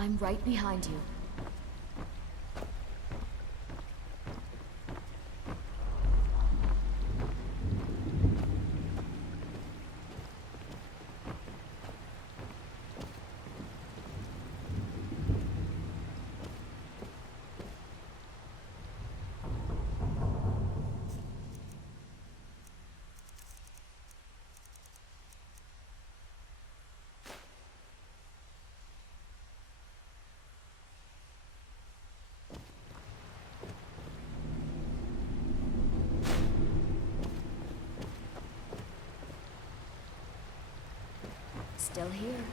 I'm right behind you. Still here.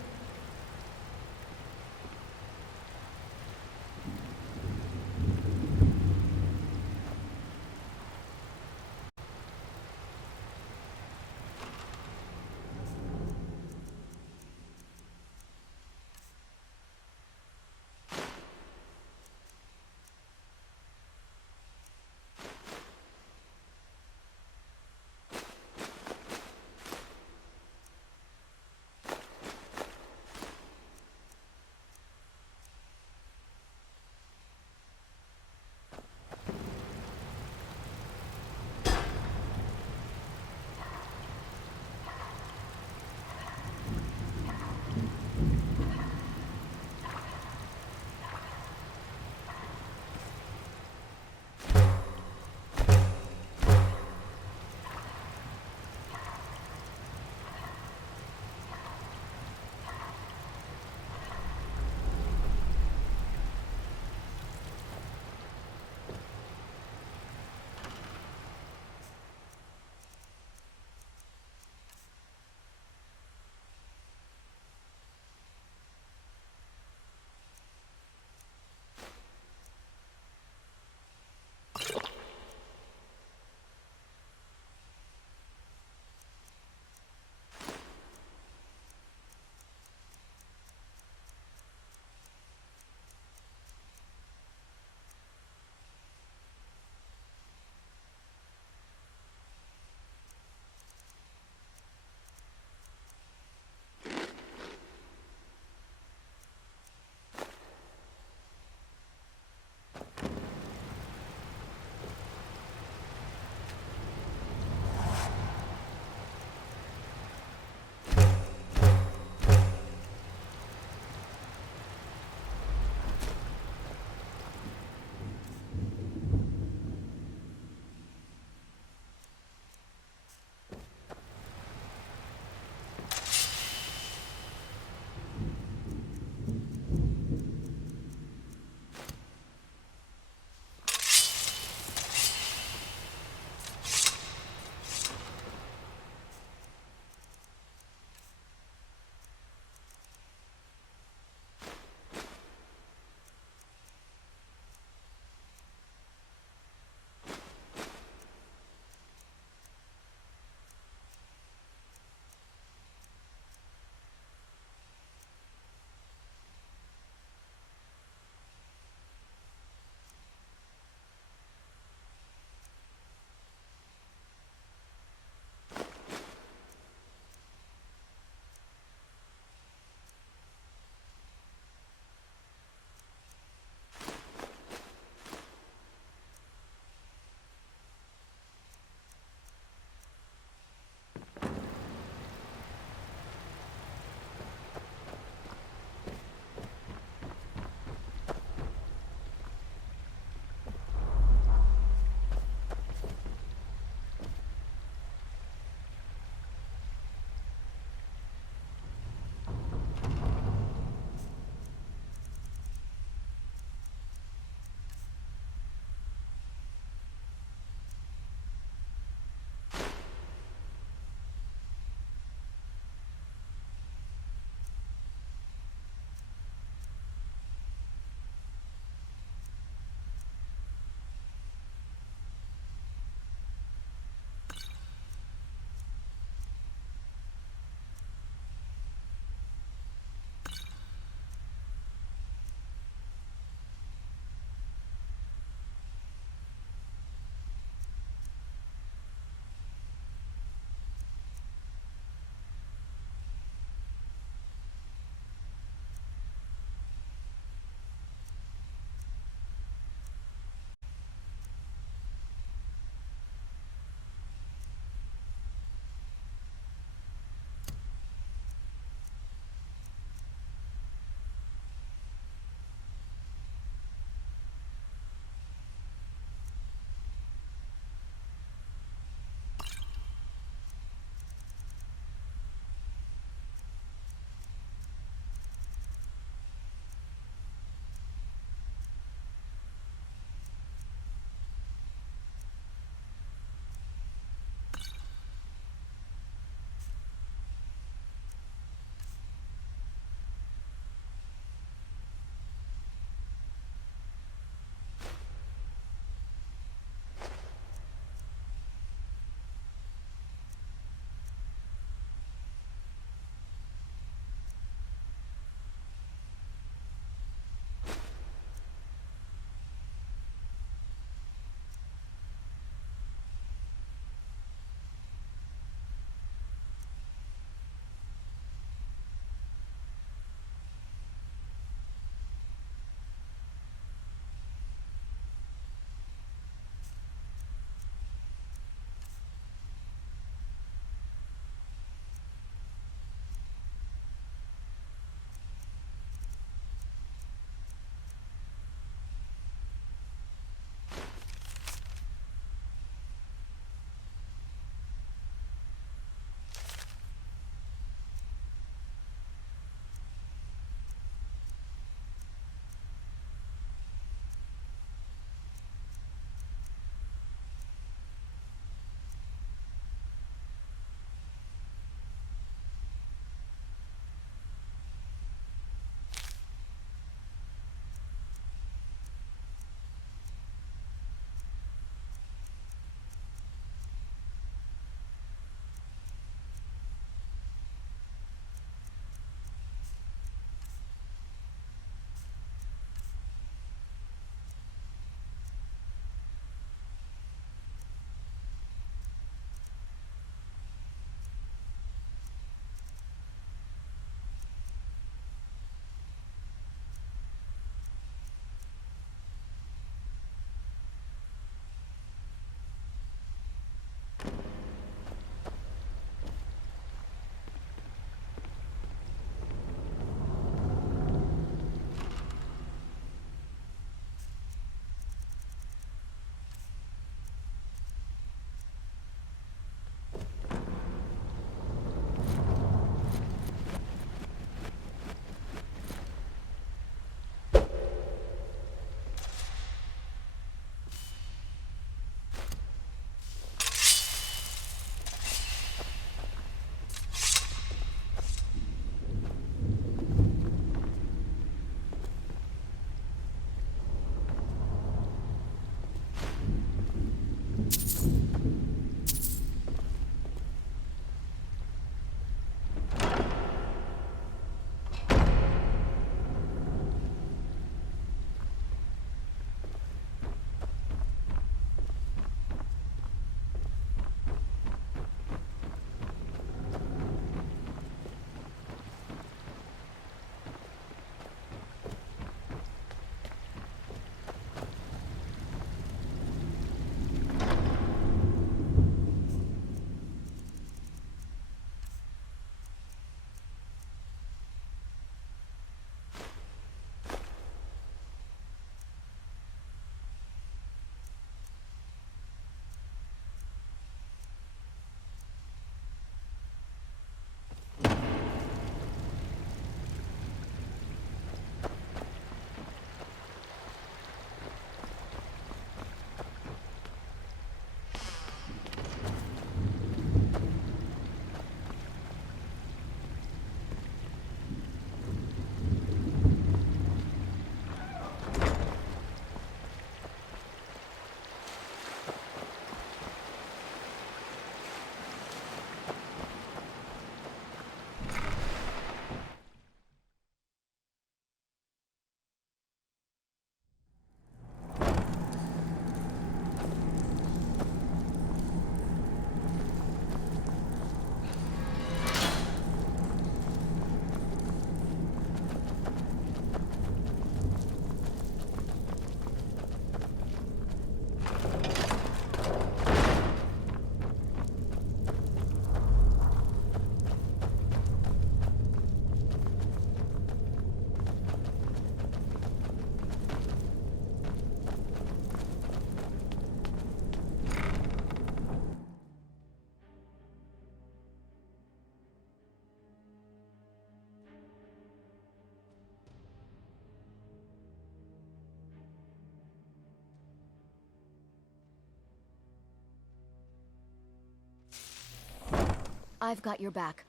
I've got your back.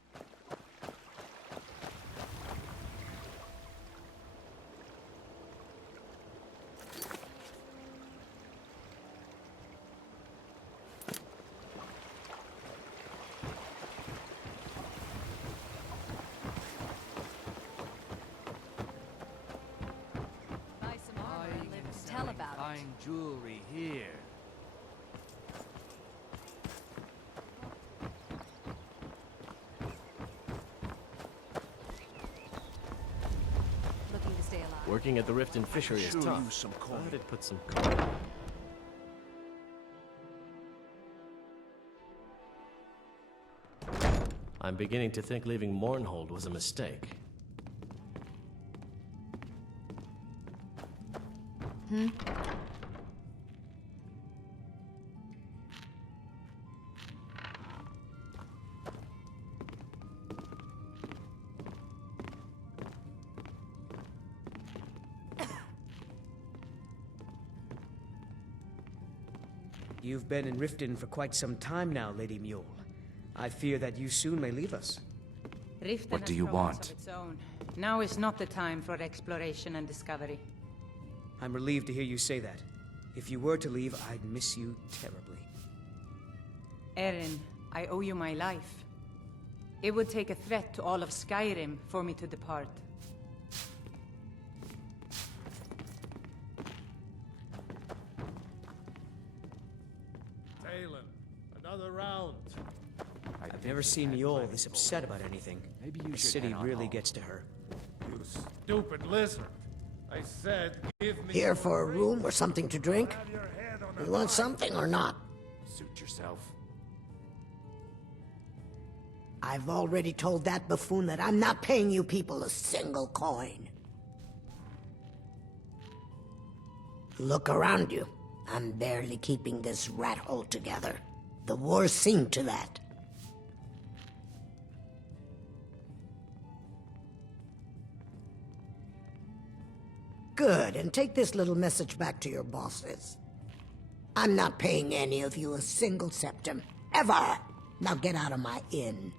Buy some armor and live to tell about it. Fine jewelry here. Looking to stay alive. Working at the Rift and Fishery is Sure tough. use some coin. But it puts some coin. I'm beginning to think leaving Mournhold was a mistake. You've been in Riften for quite some time now, Lady Mule. I fear that you soon may leave us. Riften What has do you problems want? of its own. Now is not the time for exploration and discovery. I'm relieved to hear you say that. If you were to leave, I'd miss you terribly. Erin, I owe you my life. It would take a threat to all of Skyrim for me to depart. Talon, another round. I've never seen Mule this upset about anything. Maybe you The should city head on really home. gets to her. You stupid lizard. I said, give me Here your for a ring. room or something to drink? Have your head on You a want pike. something or not? Suit yourself. I've already told that buffoon that I'm not paying you people a single coin. Look around you. I'm barely keeping this rat hole together. The war's seen to that. Good, and take this little message back to your bosses. I'm not paying any of you a single septim. Ever! Now get out of my inn.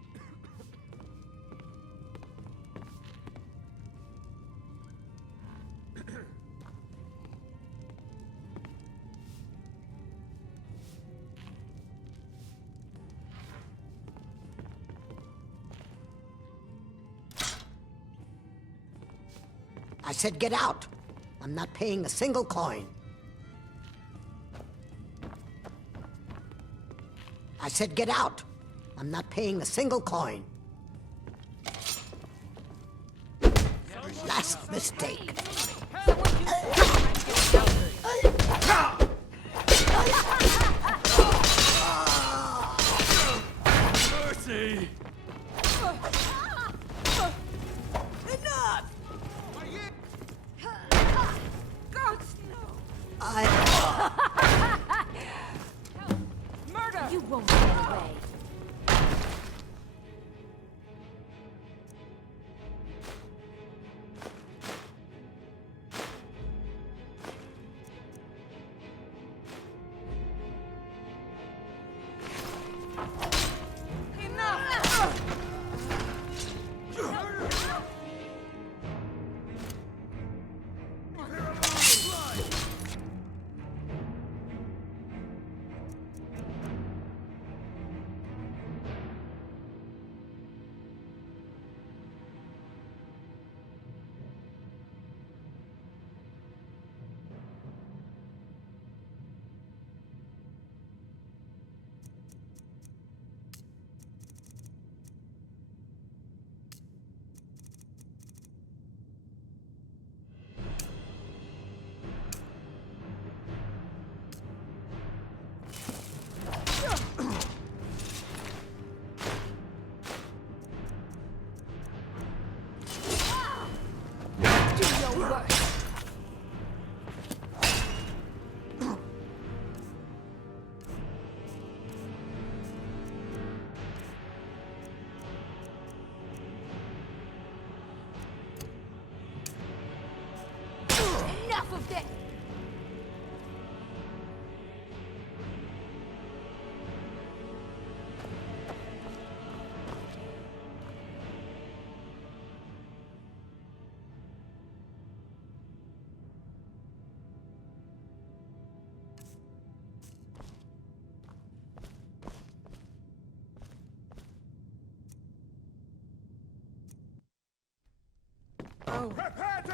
I said get out. I'm not paying a single coin. I said get out. I'm not paying a single coin. Last mistake. Mercy! You won't get away. Enough of this!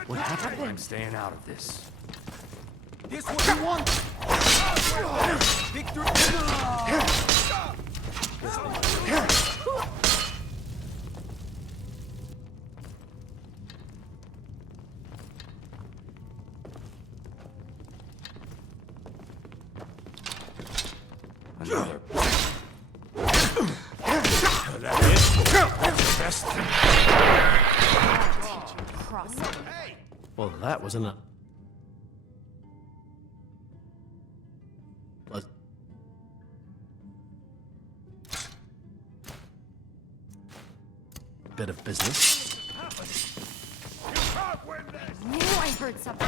What happened? I'm staying out of this. This what you want? Victory! Another. That is best. Well, that was enough. Bit of business. Knew I heard something.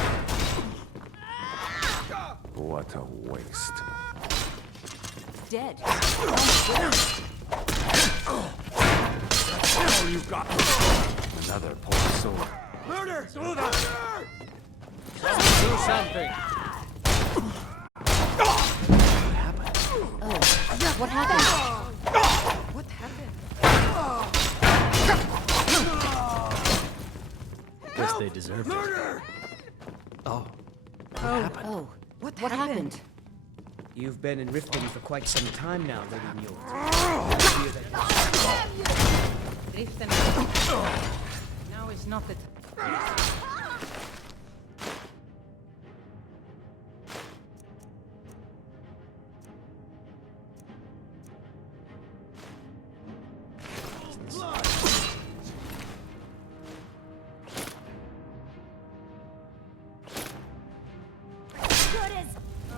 What a waste. Dead. Oh, you got another poor soul. Murder! Do that! Do something! What happened? What happened? Guess they deserved it. Oh. What happened? Oh, What what happened? You've been in Riften for quite some time now, Lady Mule. I fear that Driften. Now is not the time.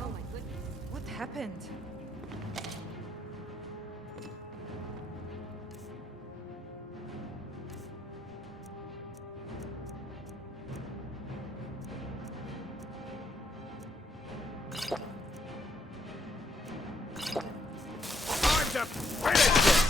Oh my goodness. What happened? Time to finish this!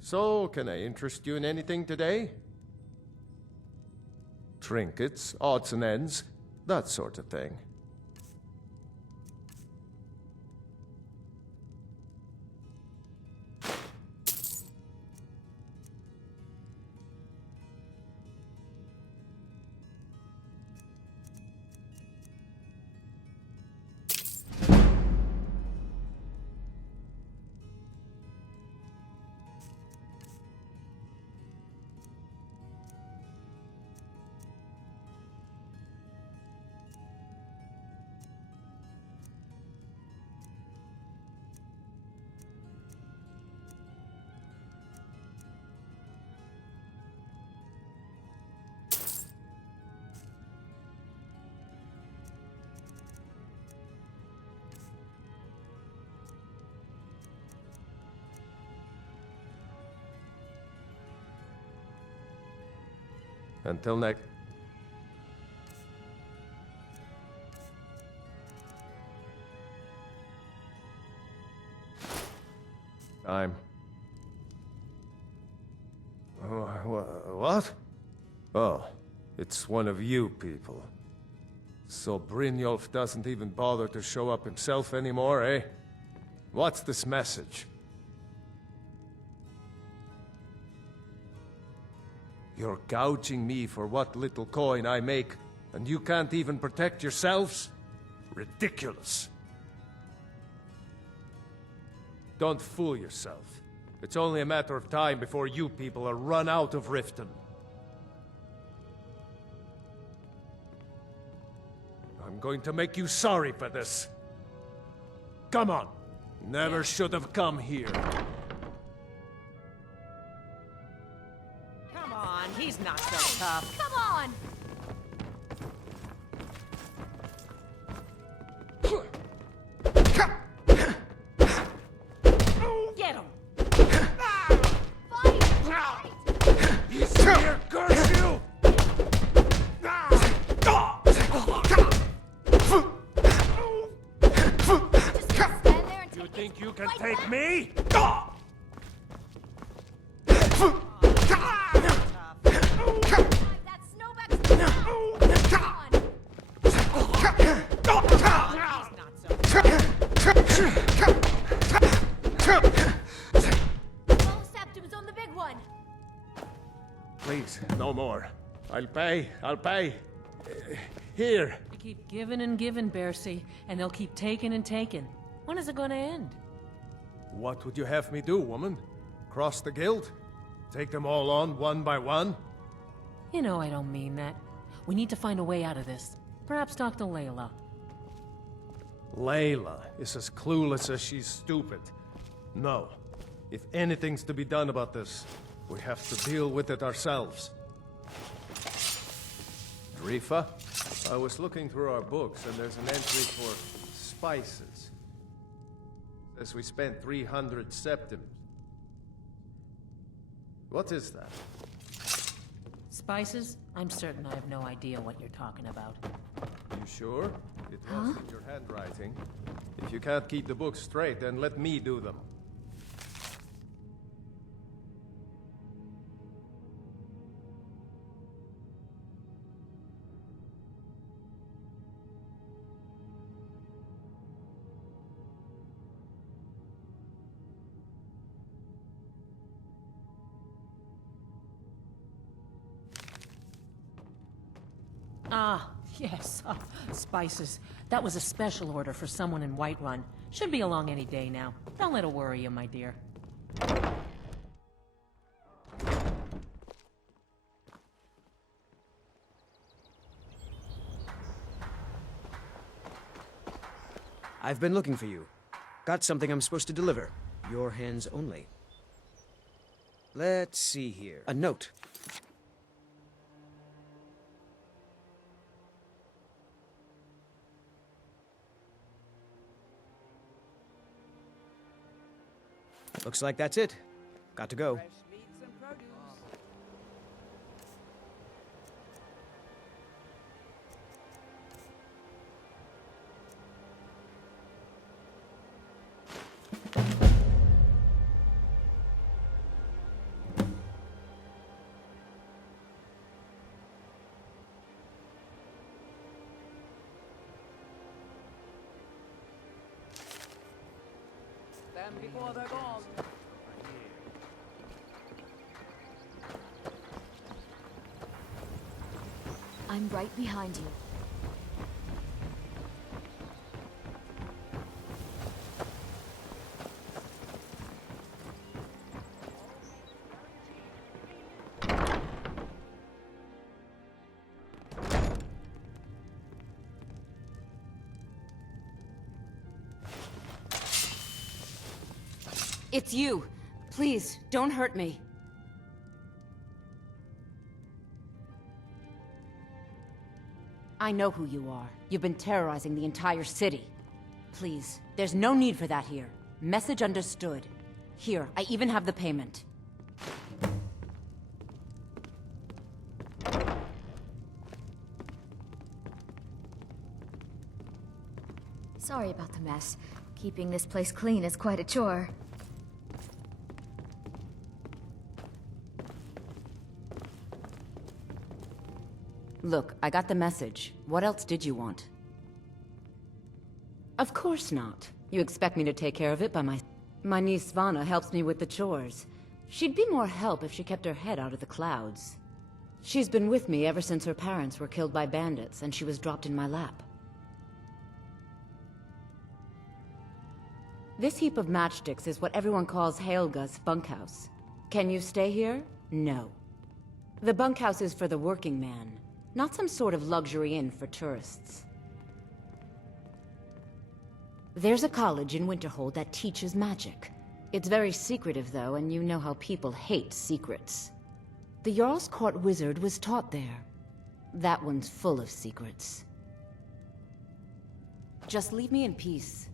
So, can I interest you in anything today? Trinkets, odds and ends, that sort of thing. Until next. time. What? Oh, it's one of you people. So Brynjolf doesn't even bother to show up himself anymore, eh? What's this message? You're gouging me for what little coin I make, and you can't even protect yourselves? Ridiculous. Don't fool yourself. It's only a matter of time before you people are run out of Riften. I'm going to make you sorry for this. Come on. Never should have come here. Come on, he's not so tough. Come on! Get him! He's here, curse you! Stand there and You take think it. you can Fight take back. me? That snowback's come on! Both septums on the big one! Please, no more. I'll pay. Here. You keep giving and giving, Bercy, and they'll keep taking and taking. When is it gonna end? What would you have me do, woman? Cross the guild? Take them all on one by one? You know I don't mean that. We need to find a way out of this. Perhaps talk to Layla. Layla is as clueless as she's stupid. No. If anything's to be done about this, we have to deal with it ourselves. Drifa? I was looking through our books and there's an entry for spices. Says we spent 300 septims. What is that? Spices? I'm certain I have no idea what you're talking about. You sure? It was in your handwriting. If you can't keep the books straight, then let me do them. Ah, yes. Spices. That was a special order for someone in Whiterun. Should be along any day now. Don't let it worry you, my dear. I've been looking for you. Got something I'm supposed to deliver. Your hands only. Let's see here. A note. Looks like that's it. Got to go. Before they're gone. I'm right behind you. It's you. Please, don't hurt me. I know who you are. You've been terrorizing the entire city. Please, there's no need for that here. Message understood. Here, I even have the payment. Sorry about the mess. Keeping this place clean is quite a chore. Look, I got the message. What else did you want? Of course not. You expect me to take care of it by My niece Svana helps me with the chores. She'd be more help if she kept her head out of the clouds. She's been with me ever since her parents were killed by bandits and she was dropped in my lap. This heap of matchsticks is what everyone calls Helga's bunkhouse. Can you stay here? No. The bunkhouse is for the working man, not some sort of luxury inn for tourists. There's a college in Winterhold that teaches magic. It's very secretive, though, and you know how people hate secrets. The Jarl's Court wizard was taught there. That one's full of secrets. Just leave me in peace.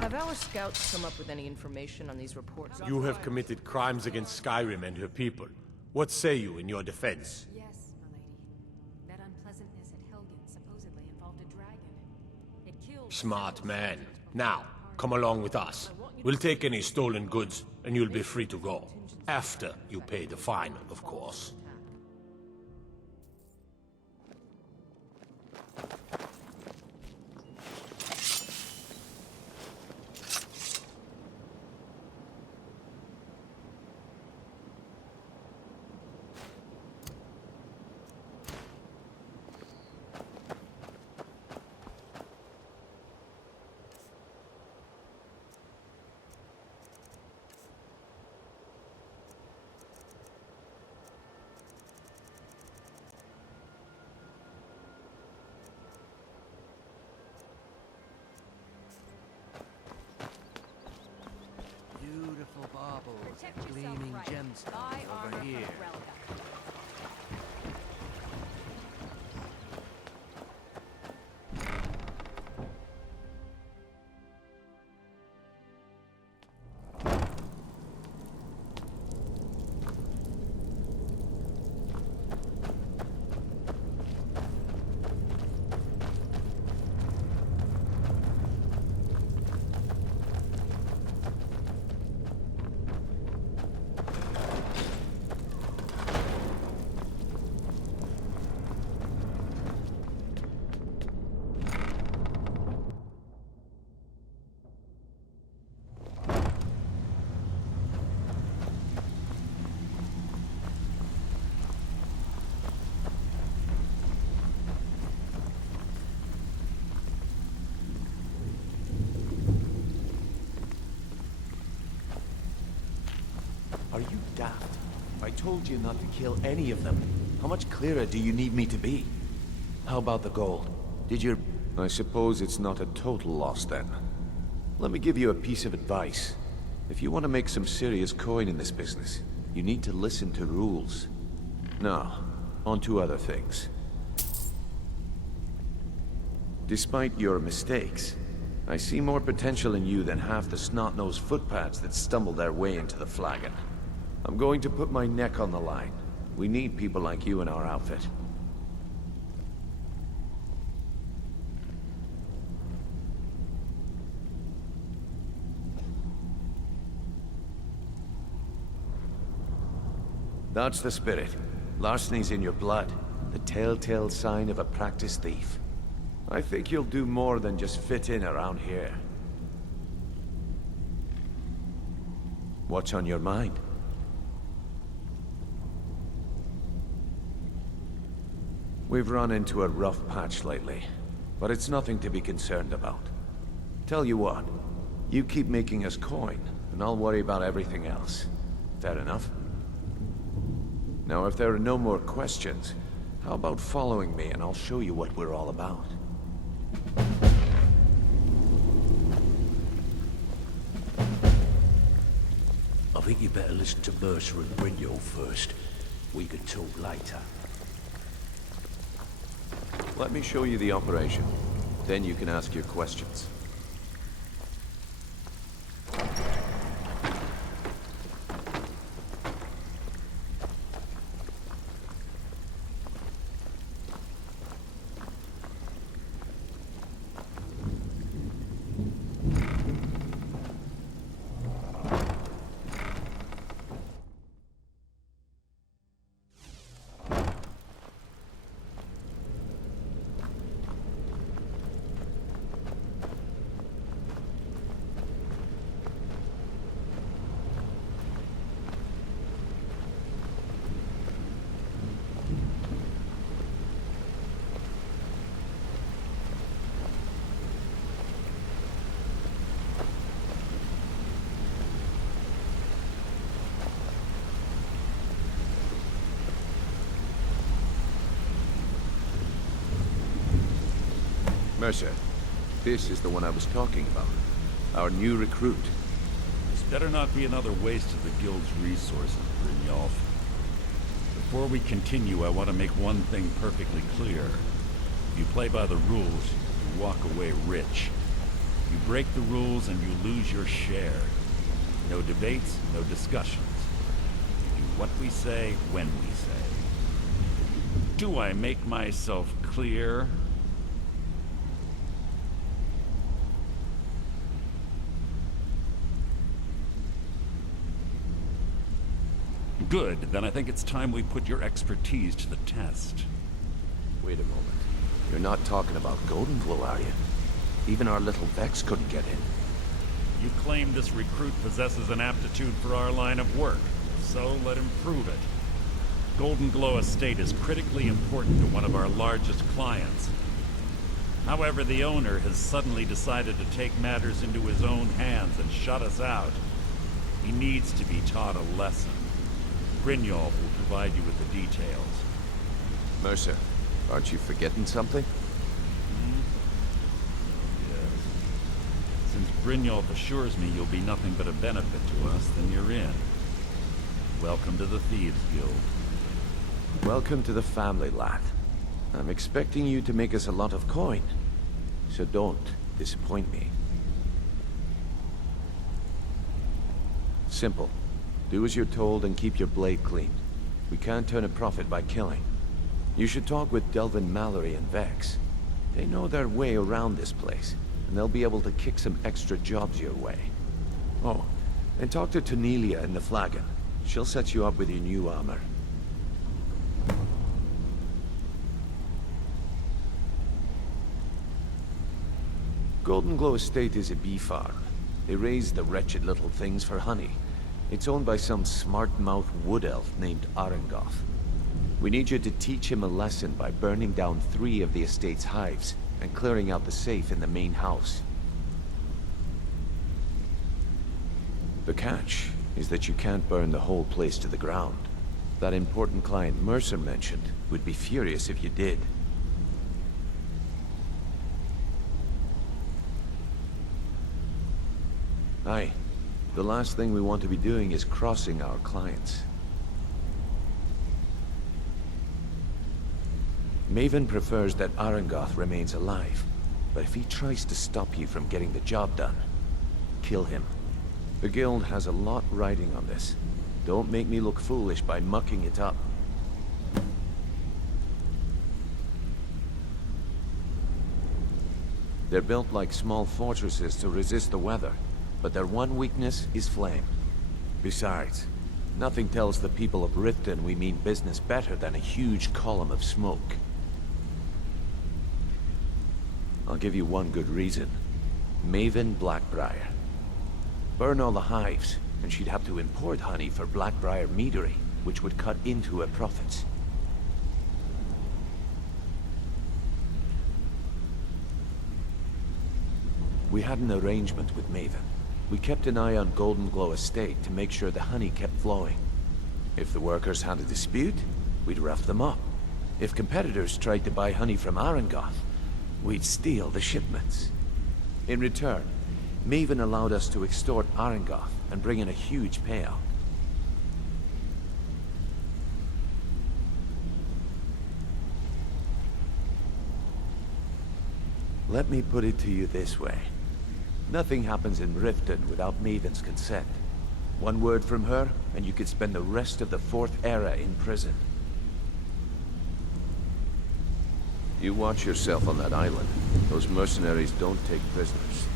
Have our scouts come up with any information on these reports? You have committed crimes against Skyrim and her people. What say you in your defense? Yes, milady. That unpleasantness at Helgen supposedly involved a dragon. It killed... Smart man. Now, come along with us. We'll take any stolen goods, and you'll be free to go. After you pay the fine, of course. Beautiful baubles, gleaming gemstones over here. Are you daft? I told you not to kill any of them. How much clearer do you need me to be? How about the gold? Did your... I suppose it's not a total loss then. Let me give you a piece of advice. If you want to make some serious coin in this business, you need to listen to rules. Now, on to other things. Despite your mistakes, I see more potential in you than half the snot-nosed footpads that stumble their way into the flagon. I'm going to put my neck on the line. We need people like you in our outfit. That's the spirit. Larceny's in your blood. The telltale sign of a practiced thief. I think you'll do more than just fit in around here. What's on your mind? We've run into a rough patch lately, but it's nothing to be concerned about. Tell you what, you keep making us coin, and I'll worry about everything else. Fair enough? Now, if there are no more questions, how about following me and I'll show you what we're all about? I think you better listen to Mercer and Brynjolf first. We can talk later. Let me show you the operation. Then you can ask your questions. Mercer, this is the one I was talking about. Our new recruit. This better not be another waste of the Guild's resources, Brynjolf. Before we continue, I want to make one thing perfectly clear. If you play by the rules, you walk away rich. You break the rules and you lose your share. No debates, no discussions. We do what we say, when we say. Do I make myself clear? Good, then I think it's time we put your expertise to the test. Wait a moment. You're not talking about Golden Glow, are you? Even our little Vex couldn't get in. You claim this recruit possesses an aptitude for our line of work, so let him prove it. Golden Glow Estate is critically important to one of our largest clients. However, the owner has suddenly decided to take matters into his own hands and shut us out. He needs to be taught a lesson. Brynjolf will provide you with the details. Mercer, aren't you forgetting something? Yes. Since Brynjolf assures me you'll be nothing but a benefit to us, then you're in. Welcome to the Thieves Guild. Welcome to the family, lad. I'm expecting you to make us a lot of coin. So don't disappoint me. Simple. Do as you're told and keep your blade clean. We can't turn a profit by killing. You should talk with Delvin Mallory and Vex. They know their way around this place, and they'll be able to kick some extra jobs your way. Oh, and talk to Tanelia in the Flagon. She'll set you up with your new armor. Golden Glow Estate is a bee farm. They raise the wretched little things for honey. It's owned by some smart-mouthed wood elf named Arengoth. We need you to teach him a lesson by burning down 3 of the estate's hives and clearing out the safe in the main house. The catch is that you can't burn the whole place to the ground. That important client Mercer mentioned would be furious if you did. Aye. The last thing we want to be doing is crossing our clients. Maven prefers that Arengoth remains alive, but if he tries to stop you from getting the job done, kill him. The Guild has a lot riding on this. Don't make me look foolish by mucking it up. They're built like small fortresses to resist the weather. But their one weakness is flame. Besides, nothing tells the people of Riften we mean business better than a huge column of smoke. I'll give you one good reason. Maven Blackbriar. Burn all the hives, and she'd have to import honey for Blackbriar meadery, which would cut into her profits. We had an arrangement with Maven. We kept an eye on Golden Glow Estate to make sure the honey kept flowing. If the workers had a dispute, we'd rough them up. If competitors tried to buy honey from Arengoth, we'd steal the shipments. In return, Maven allowed us to extort Arengoth and bring in a huge payout. Let me put it to you this way. Nothing happens in Riften without Maiden's consent. One word from her, and you could spend the rest of the Fourth Era in prison. You watch yourself on that island. Those mercenaries don't take prisoners.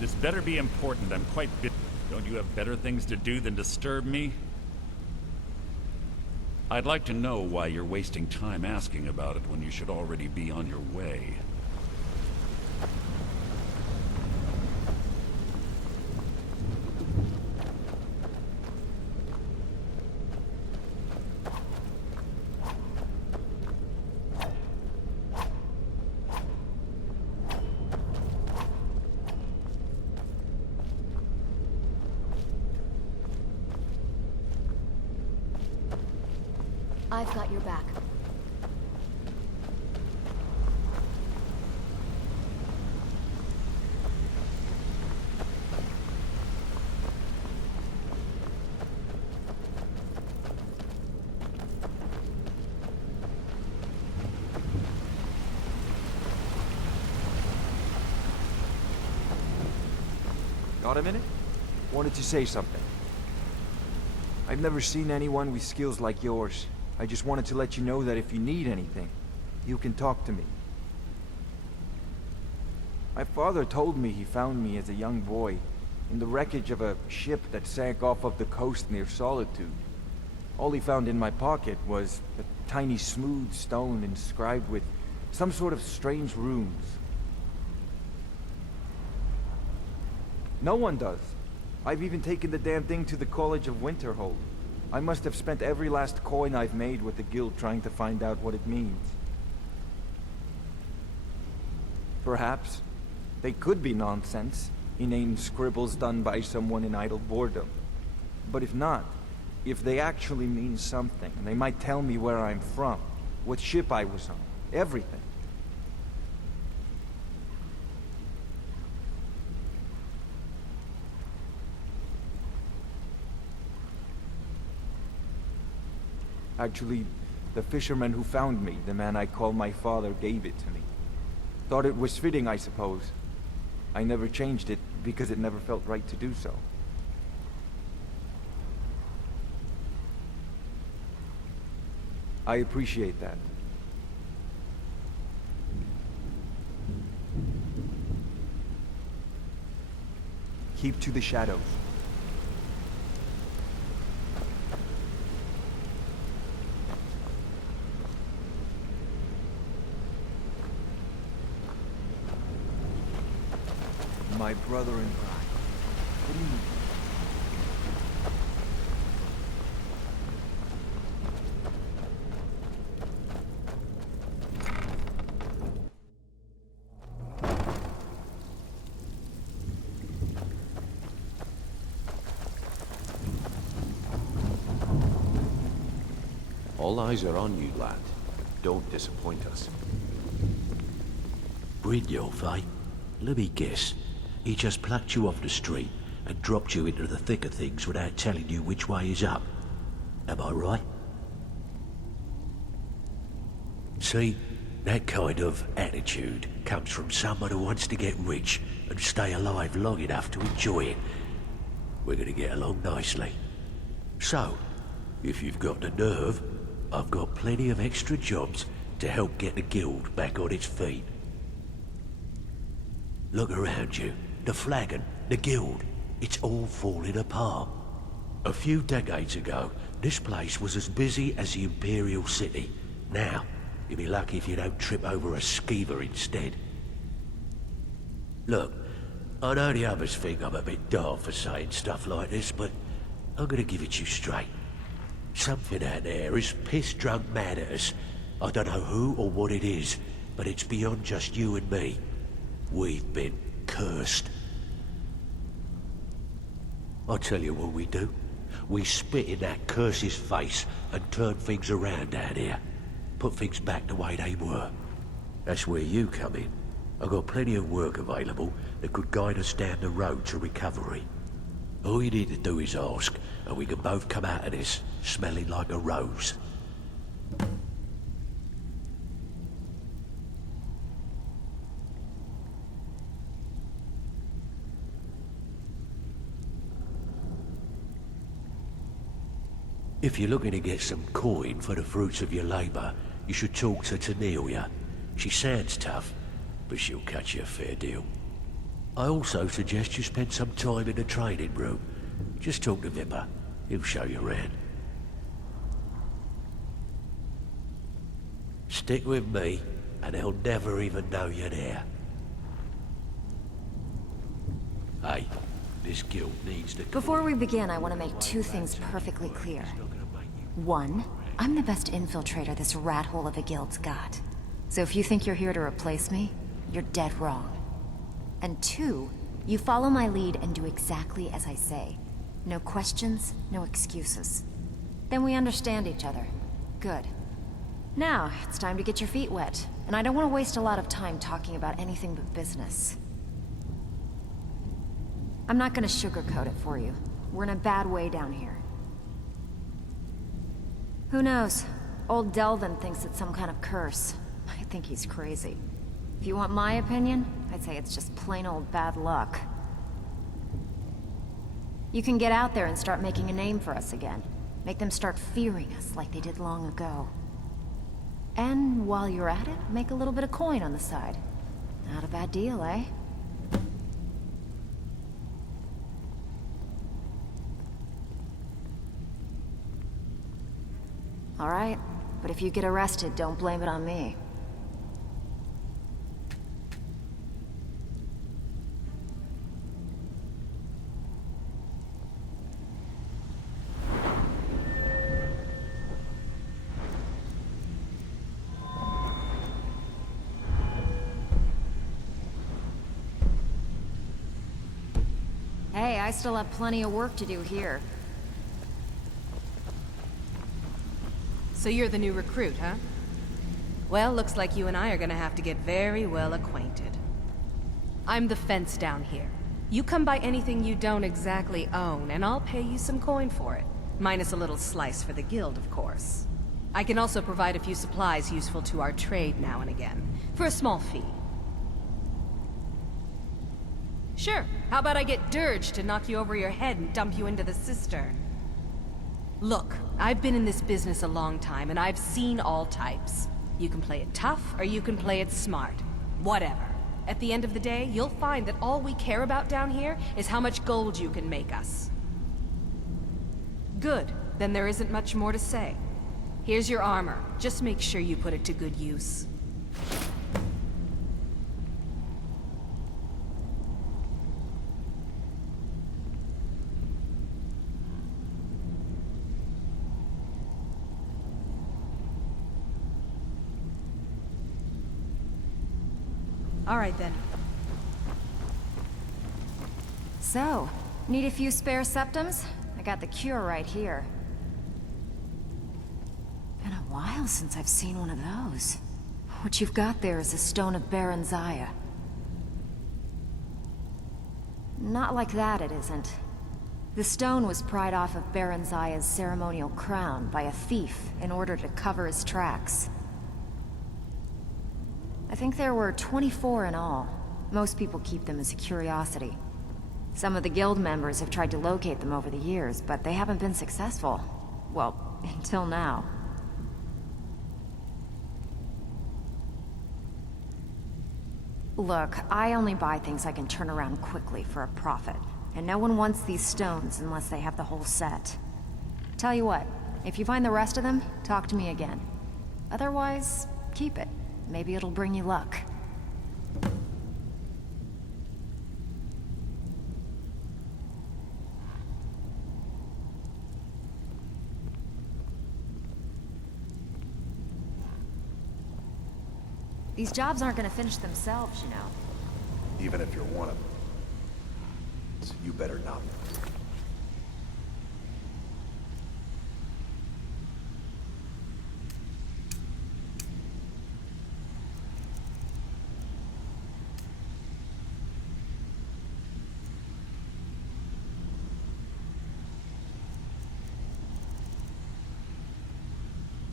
This better be important. I'm quite busy. Don't you have better things to do than disturb me? I'd like to know why you're wasting time asking about it when you should already be on your way. I've got your back. Got a minute? Wanted to say something. I've never seen anyone with skills like yours. I just wanted to let you know that if you need anything, you can talk to me. My father told me he found me as a young boy in the wreckage of a ship that sank off of the coast near Solitude. All he found in my pocket was a tiny smooth stone inscribed with some sort of strange runes. No one does. I've even taken the damn thing to the College of Winterhold. I must have spent every last coin I've made with the guild trying to find out what it means. Perhaps they could be nonsense, inane scribbles done by someone in idle boredom. But if not, if they actually mean something, they might tell me where I'm from, what ship I was on, everything. Actually, the fisherman who found me, the man I call my father, gave it to me. Thought it was fitting, I suppose. I never changed it because it never felt right to do so. I appreciate that. Keep to the shadows. My brother and bride. What do you mean? All eyes are on you, lad. Don't disappoint us. Brynjolf, eh? Let me guess. He just plucked you off the street and dropped you into the thick of things without telling you which way is up. Am I right? See, that kind of attitude comes from someone who wants to get rich and stay alive long enough to enjoy it. We're gonna get along nicely. So, if you've got the nerve, I've got plenty of extra jobs to help get the guild back on its feet. Look around you. The flagon, the guild, it's all falling apart. A few decades ago, this place was as busy as the Imperial City. Now, you'll be lucky if you don't trip over a skeever instead. Look, I know the others think I'm a bit daft for saying stuff like this, but I'm gonna give it you straight. Something out there is piss-drunk mad at us. I don't know who or what it is, but it's beyond just you and me. We've been cursed. I'll tell you what we do. We spit in that curse's face and turn things around down here. Put things back the way they were. That's where you come in. I've got plenty of work available that could guide us down the road to recovery. All you need to do is ask, and we can both come out of this smelling like a rose. If you're looking to get some coin for the fruits of your labor, you should talk to Tamriel. She sounds tough, but she'll cut you a fair deal. I also suggest you spend some time in the training room. Just talk to Vipper. He'll show you around. Stick with me, and they'll never even know you're there. Hey, this guild needs to... Before we begin, I want to make two things perfectly clear. One, I'm the best infiltrator this rat hole of a guild's got. So if you think you're here to replace me, you're dead wrong. And two, you follow my lead and do exactly as I say. No questions, no excuses. Then we understand each other. Good. Now, it's time to get your feet wet. And I don't want to waste a lot of time talking about anything but business. I'm not gonna sugarcoat it for you. We're in a bad way down here. Who knows? Old Delvin thinks it's some kind of curse. I think he's crazy. If you want my opinion, I'd say it's just plain old bad luck. You can get out there and start making a name for us again. Make them start fearing us like they did long ago. And while you're at it, make a little bit of coin on the side. Not a bad deal, eh? All right, but if you get arrested, don't blame it on me. Hey, I still have plenty of work to do here. So you're the new recruit, huh? Well, looks like you and I are gonna have to get very well acquainted. I'm the fence down here. You come by anything you don't exactly own, and I'll pay you some coin for it. Minus a little slice for the guild, of course. I can also provide a few supplies useful to our trade now and again, for a small fee. Sure, how about I get Dirge to knock you over your head and dump you into the cistern? Look, I've been in this business a long time, and I've seen all types. You can play it tough, or you can play it smart. Whatever. At the end of the day, you'll find that all we care about down here is how much gold you can make us. Good. Then there isn't much more to say. Here's your armor. Just make sure you put it to good use. All right, then. So, need a few spare septums? I got the cure right here. Been a while since I've seen one of those. What you've got there is a stone of Baron Zaya. Not like that, it isn't. The stone was pried off of Baron Zaya's ceremonial crown by a thief in order to cover his tracks. I think there were 24 in all. Most people keep them as a curiosity. Some of the guild members have tried to locate them over the years, but they haven't been successful. Well, until now. Look, I only buy things I can turn around quickly for a profit. And no one wants these stones unless they have the whole set. Tell you what, if you find the rest of them, talk to me again. Otherwise, keep it. Maybe it'll bring you luck. These jobs aren't gonna finish themselves, you know. Even if you're one of them. So you better not.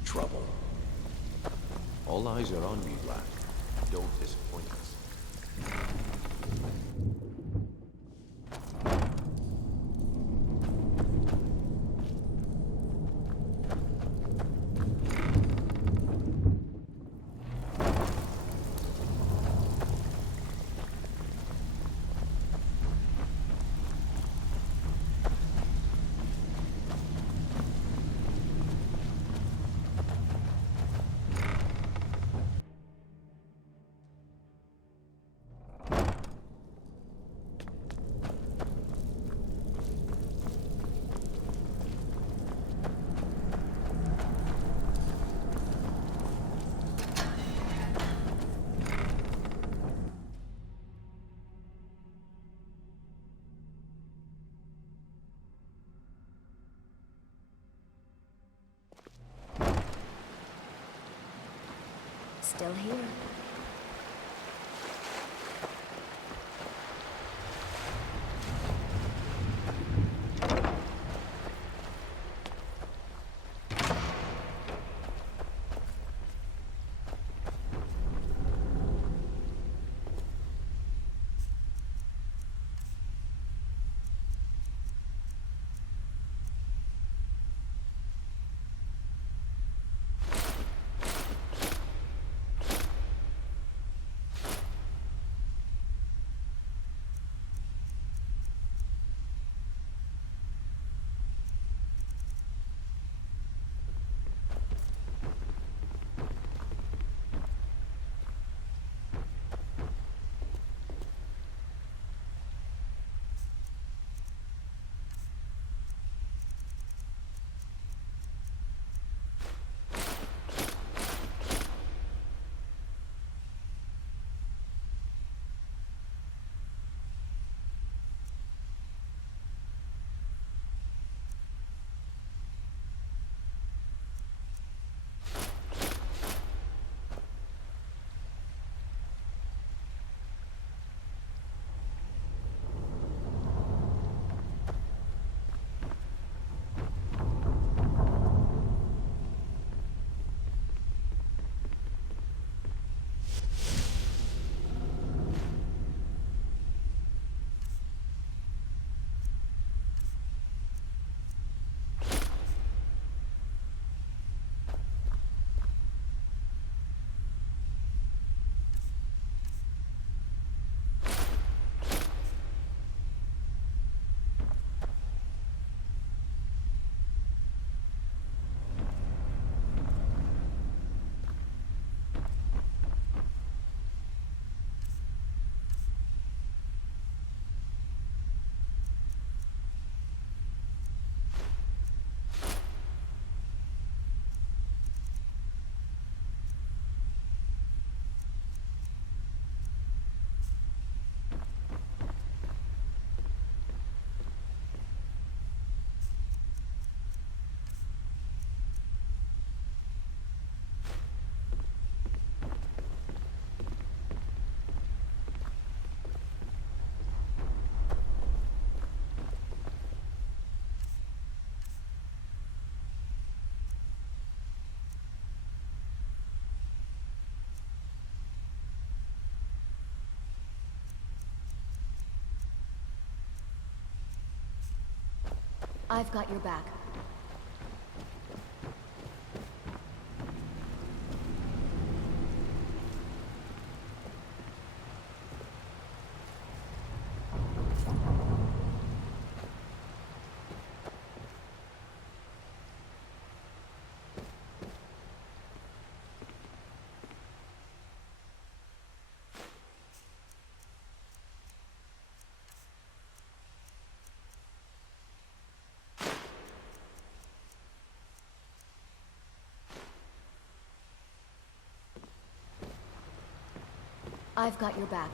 trouble. All eyes are on me, Black. Don't disappoint us. Still here. I've got your back. I've got your back.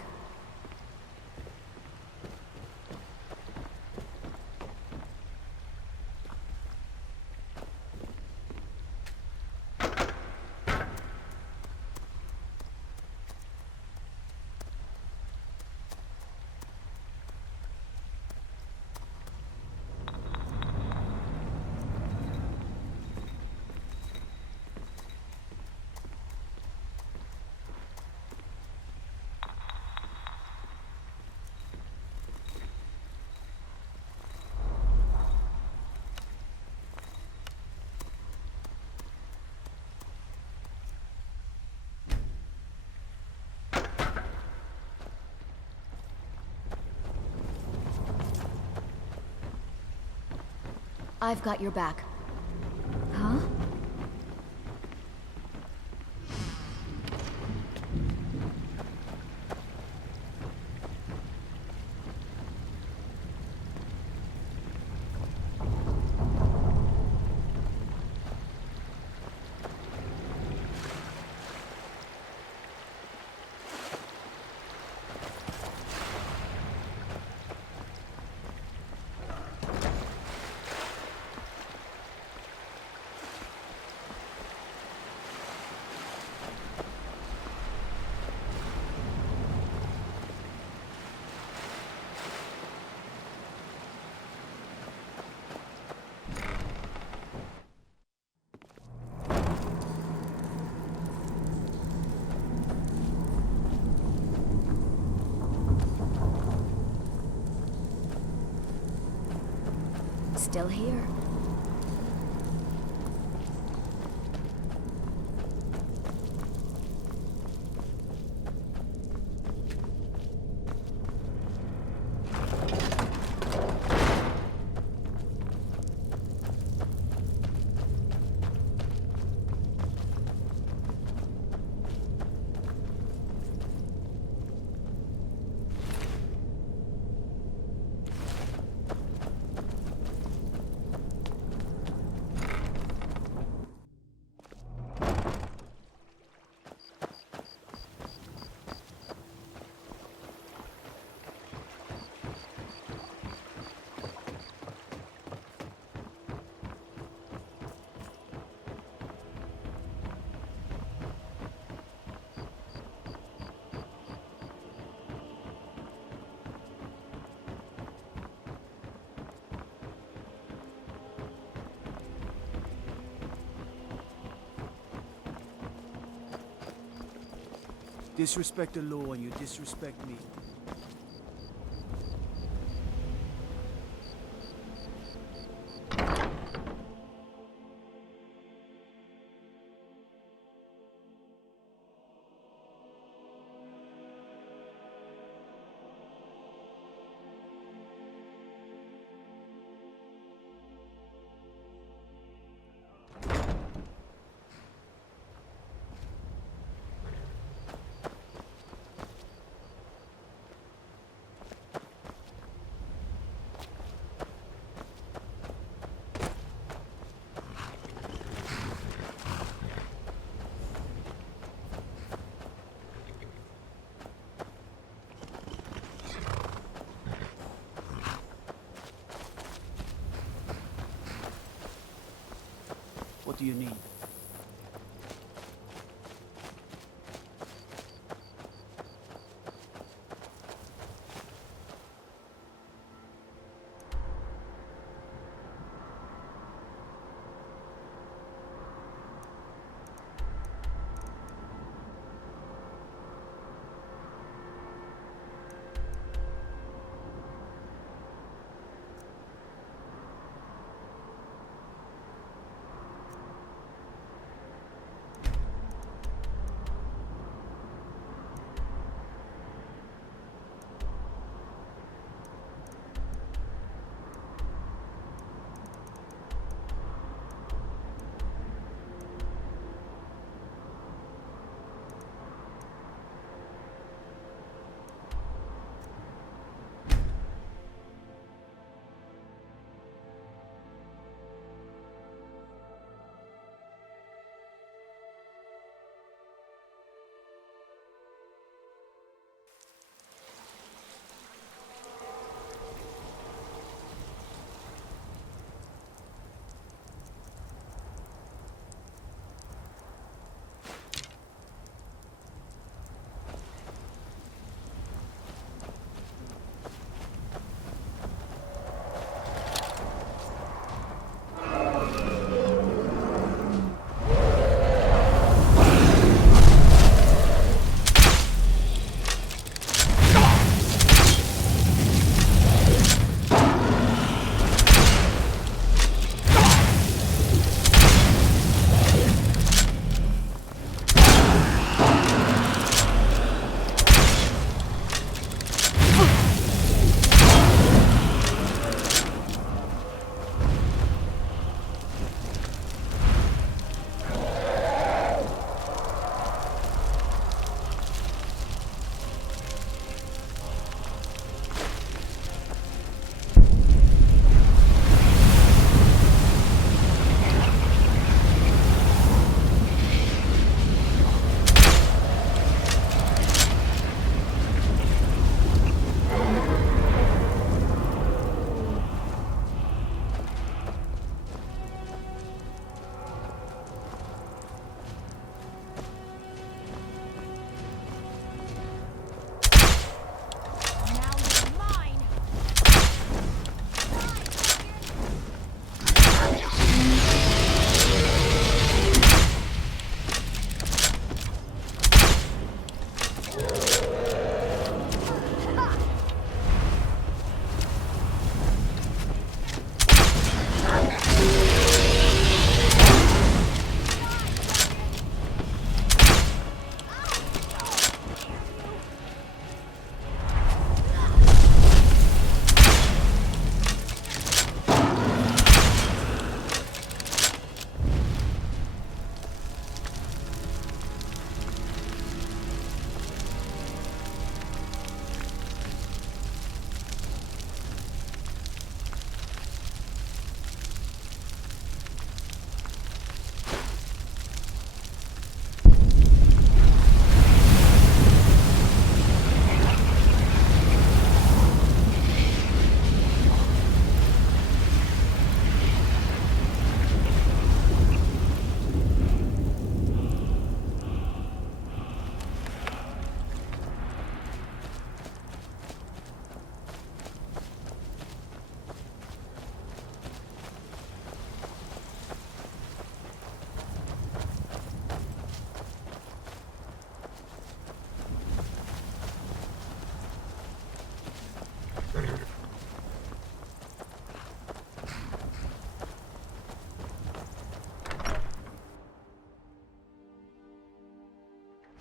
I've got your back. Huh? Still here. Disrespect the law and you disrespect me. What do you need?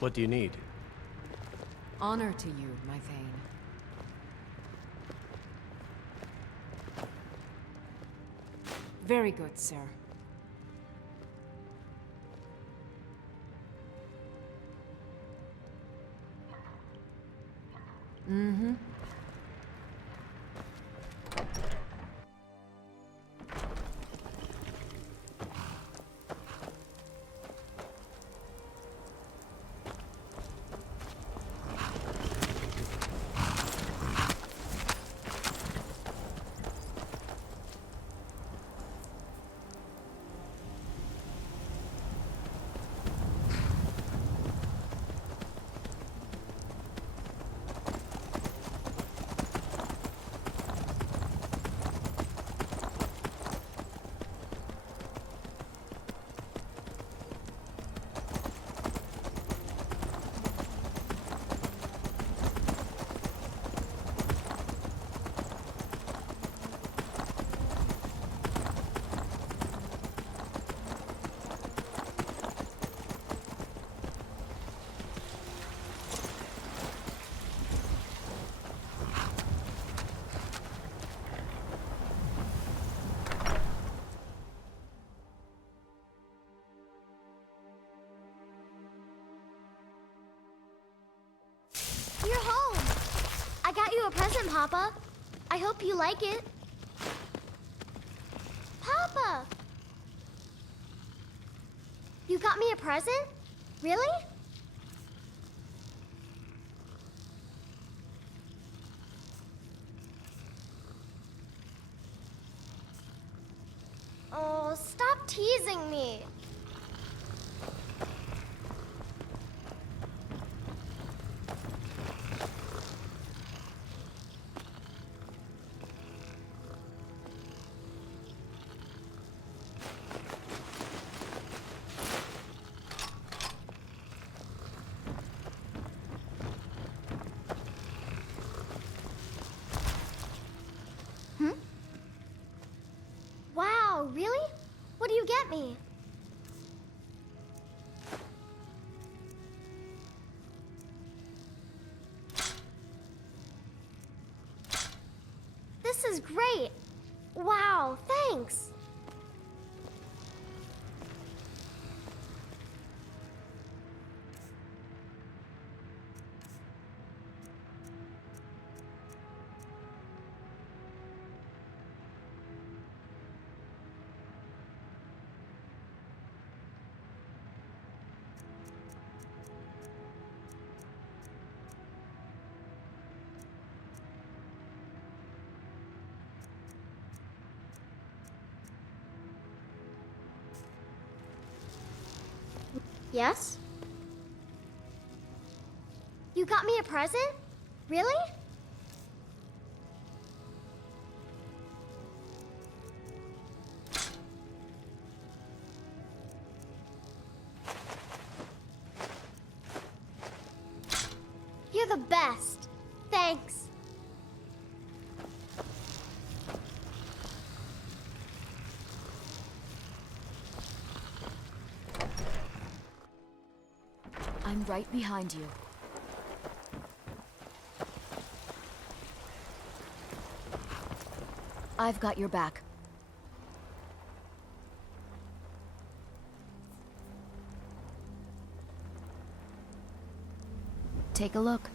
What do you need? Honor to you, my Thane. Very good, sir. Mm-hmm. You're home! I got you a present, Papa. I hope you like it. Papa! You got me a present? Really? Oh, stop teasing me. Wow, really? What do you get me? This is great. Wow, thanks. Yes? You got me a present? Really? You're the best. Thanks. I'm right behind you. I've got your back. Take a look.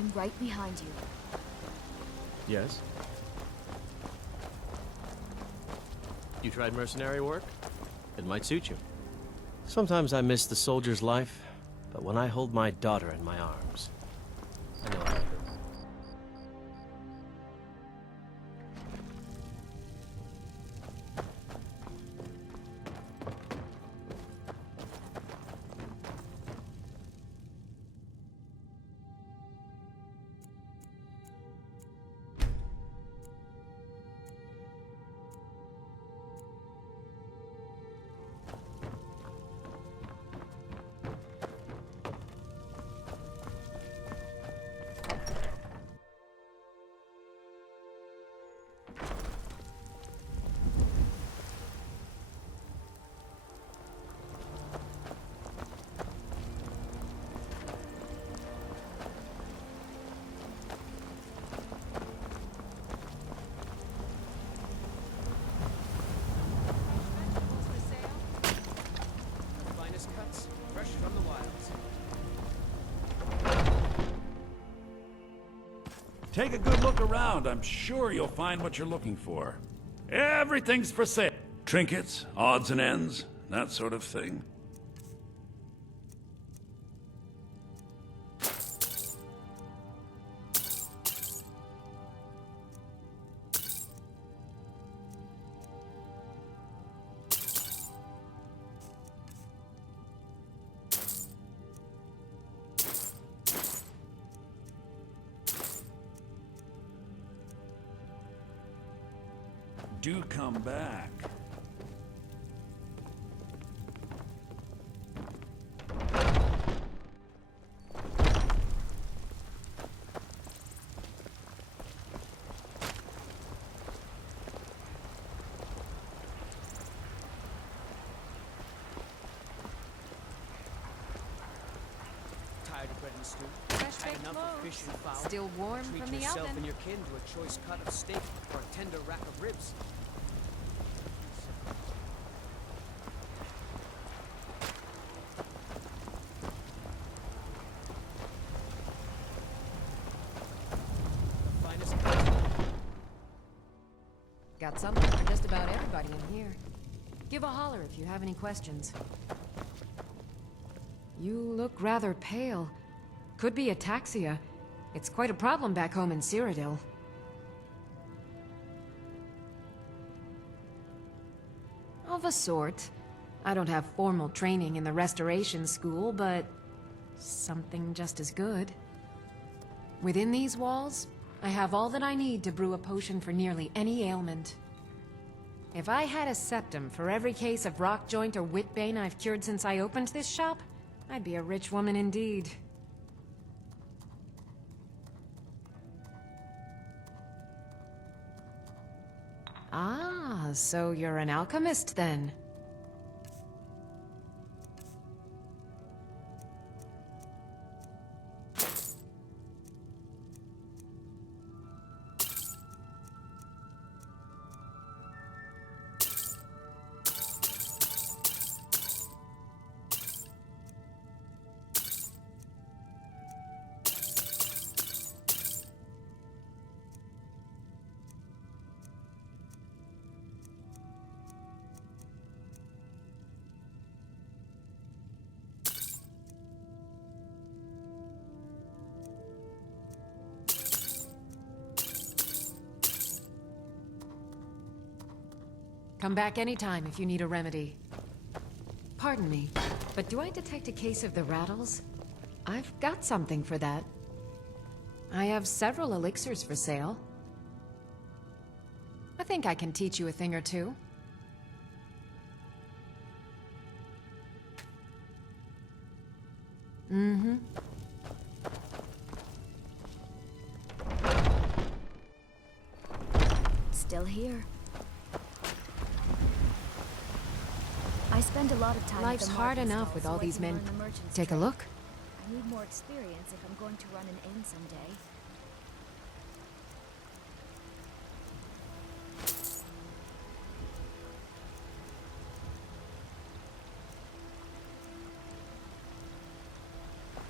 I'm right behind you. Yes? You tried mercenary work? It might suit you. Sometimes I miss the soldier's life, but when I hold my daughter in my arms, I know I have her. Finest cuts, fresh from the wilds. Take a good look around. I'm sure you'll find what you're looking for. Everything's for sale. Trinkets, odds and ends, that sort of thing. Do come back. Tired of bread and stew? Fresh Had baked enough of fish and fowl? Still warm Treat from the yourself oven. and your kin to a choice cut of steak or a tender rack of ribs. The finest cuts. Got something for just about everybody in here. Give a holler if you have any questions. You look rather pale. Could be ataxia. It's quite a problem back home in Cyrodiil. Of a sort. I don't have formal training in the restoration school, but something just as good. Within these walls, I have all that I need to brew a potion for nearly any ailment. If I had a septum for every case of rock joint or whitbane I've cured since I opened this shop, I'd be a rich woman indeed. Ah, so you're an alchemist then? Come back anytime if you need a remedy. Pardon me, but do I detect a case of the rattles? I've got something for that. I have several elixirs for sale. I think I can teach you a thing or two. Mm-hmm. Still here. I spend a lot of time. Life's hard enough with all these men. Take a look. I need more experience if I'm going to run an inn someday.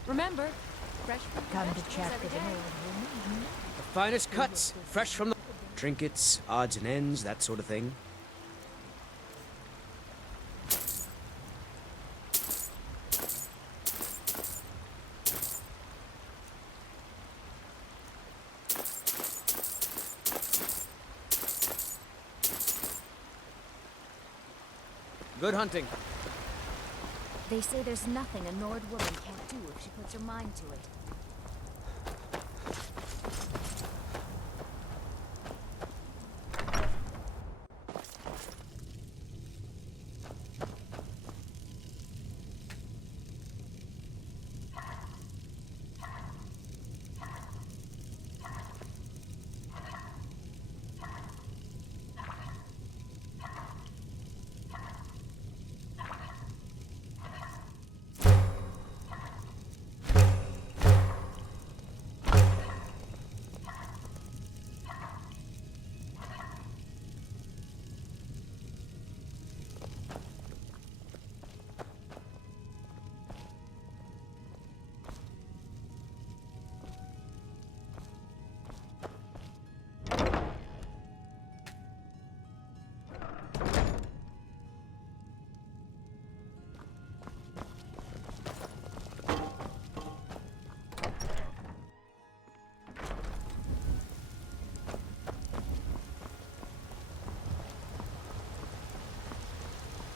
Remember, Come to chat with an old woman. The finest cuts, fresh from the... Trinkets, odds and ends, that sort of thing. Good hunting. They say there's nothing a Nord woman can't do if she puts her mind to it.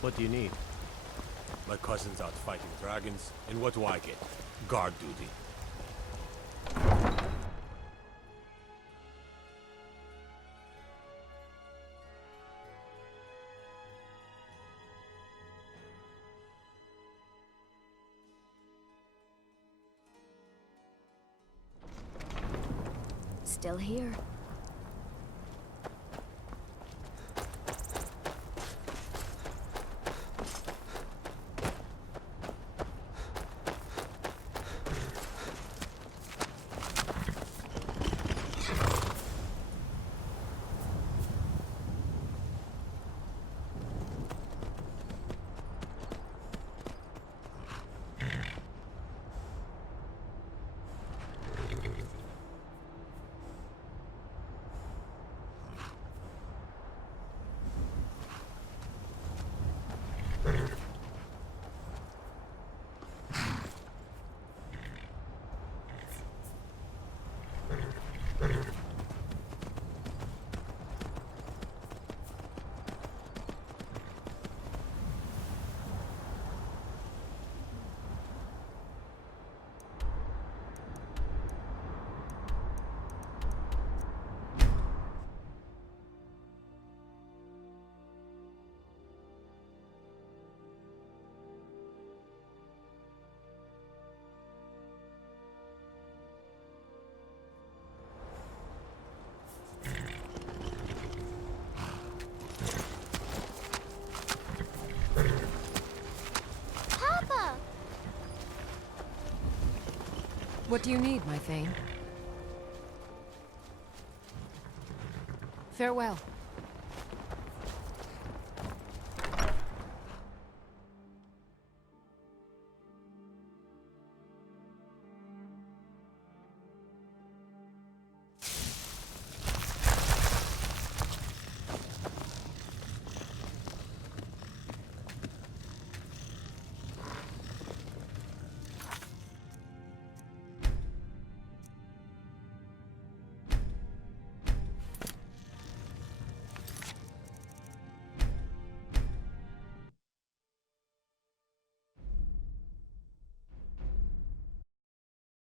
What do you need? My cousin's out fighting dragons, and what do I get? Guard duty. Still here. What do you need, my Thane? Farewell.